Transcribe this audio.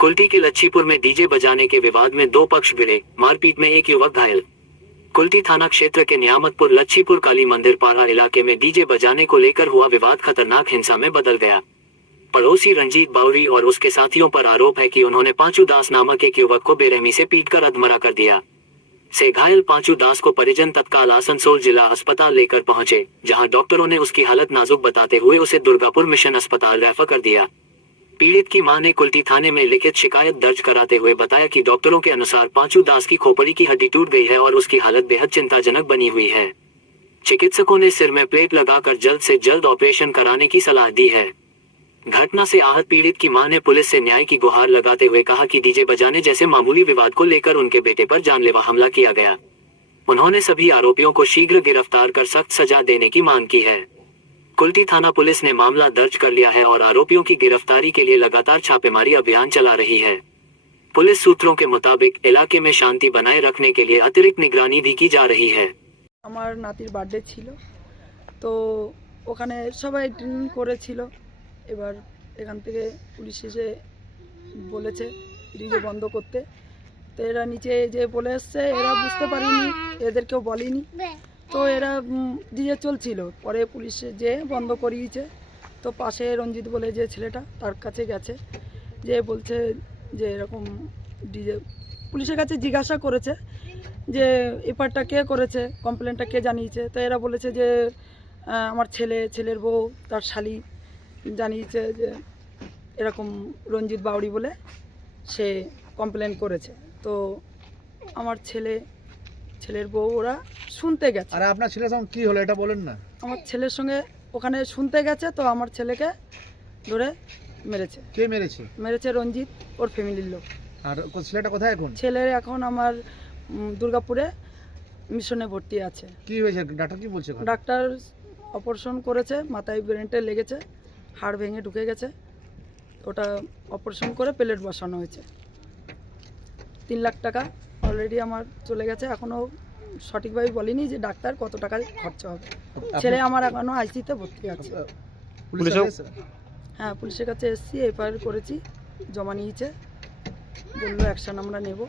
कुल्टी के लच्छीपुर में डीजे बजाने के विवाद में दो पक्ष भिड़े, मारपीट में एक युवक घायल। कुल्टी थाना क्षेत्र के नियामतपुर लच्छीपुर काली मंदिर पाड़ा इलाके में डीजे बजाने को लेकर हुआ विवाद खतरनाक हिंसा में बदल गया। पड़ोसी रंजीत बावरी और उसके साथियों पर आरोप है कि उन्होंने पांचू दास नामक एक युवक को बेरहमी से पीटकर अधमरा कर दिया। से घायल पांचू दास को परिजन तत्काल आसनसोल जिला अस्पताल लेकर पहुंचे, जहां डॉक्टरों ने उसकी हालत नाजुक बताते हुए उसे दुर्गापुर मिशन अस्पताल रेफर कर दिया। पीड़ित की मां ने कुल्टी थाने में लिखित शिकायत दर्ज कराते हुए बताया कि डॉक्टरों के अनुसार पांचू दास की खोपड़ी की हड्डी टूट गई है और उसकी हालत बेहद चिंताजनक बनी हुई है। चिकित्सकों ने सिर में प्लेट लगाकर जल्द से जल्द ऑपरेशन कराने की सलाह दी है। घटना से आहत पीड़ित की मां ने पुलिस से न्याय की गुहार लगाते हुए कहा कि डीजे बजाने जैसे मामूली विवाद को लेकर उनके बेटे पर जानलेवा हमला किया गया। उन्होंने सभी आरोपियों को शीघ्र गिरफ्तार कर सख्त सजा देने की मांग की है। कुल्टी थाना पुलिस ने मामला दर्ज कर लिया है और आरोपियों की गिरफ्तारी के लिए लगातार छापेमारी अभियान चला रही है। पुलिस सूत्रों के मुताबिक इलाके में शांति बनाए रखने के लिए अतिरिक्त निगरानी भी की जा रही है। আমার নাতির বার্থডে ছিল, তো ওখানে সবাই ড্রিঙ্ক করেছিল। এবার এখান থেকে পুলিশ এসে বলেছে ডিজে বন্ধ করতে, তো এরা নিচে যে বলে এসছে, এরা বুঝতে পারিনি, এদেরকেও বলিনি, তো এরা ডিজে চলছিল। পরে পুলিশে যে বন্ধ করিয়েছে, তো পাশে রঞ্জিত বলে যে ছেলেটা, তার কাছে গেছে, যে বলছে যে এরকম ডিজে, পুলিশের কাছে জিজ্ঞাসা করেছে যে এপারটা কে করেছে, কমপ্লেনটা কে জানিয়েছে। তো এরা বলেছে যে আমার ছেলের বউ, তার শালি জানিয়েছে যে এরকম রঞ্জিত বাউরি বলে সে কমপ্লেন করেছে। তো আমার ছেলের বউ ওরা শুনতে গেছে। আর আপনার ছেলের সঙ্গে কি হলো এটা বলেন না? আমার ছেলের সঙ্গে ওখানে শুনতে গেছে, তো আমার ছেলেকে ধরে মেরেছে। কে মেরেছে? মেরেছে রঞ্জিত, ওর ফ্যামিলির লোক। আর ছেলেটা কোথায় এখন? ছেলে এখন আমার দুর্গাপুরে মিশনে ভর্তি আছে। কি হয়েছে, ডাক্তার কি বলছে? ডাক্তার অপারেশন করেছে, মাথায় ব্রেনটে লেগেছে, হাড় ভেঙে ঢুকে গেছে, ওটা অপারেশন করে প্লেট বসানো হয়েছে। 3 লাখ টাকা অলরেডি আমার চলে গেছে। এখনও সঠিকভাবে বলিনি যে ডাক্তার কত টাকা খরচা হবে। ছেলে আমার এখনও আইসিতে ভর্তি আছে। হ্যাঁ, পুলিশের কাছে এসছি, এফআইআর করেছি, জমা নিয়েছে, বললো অ্যাকশন আমরা নেব।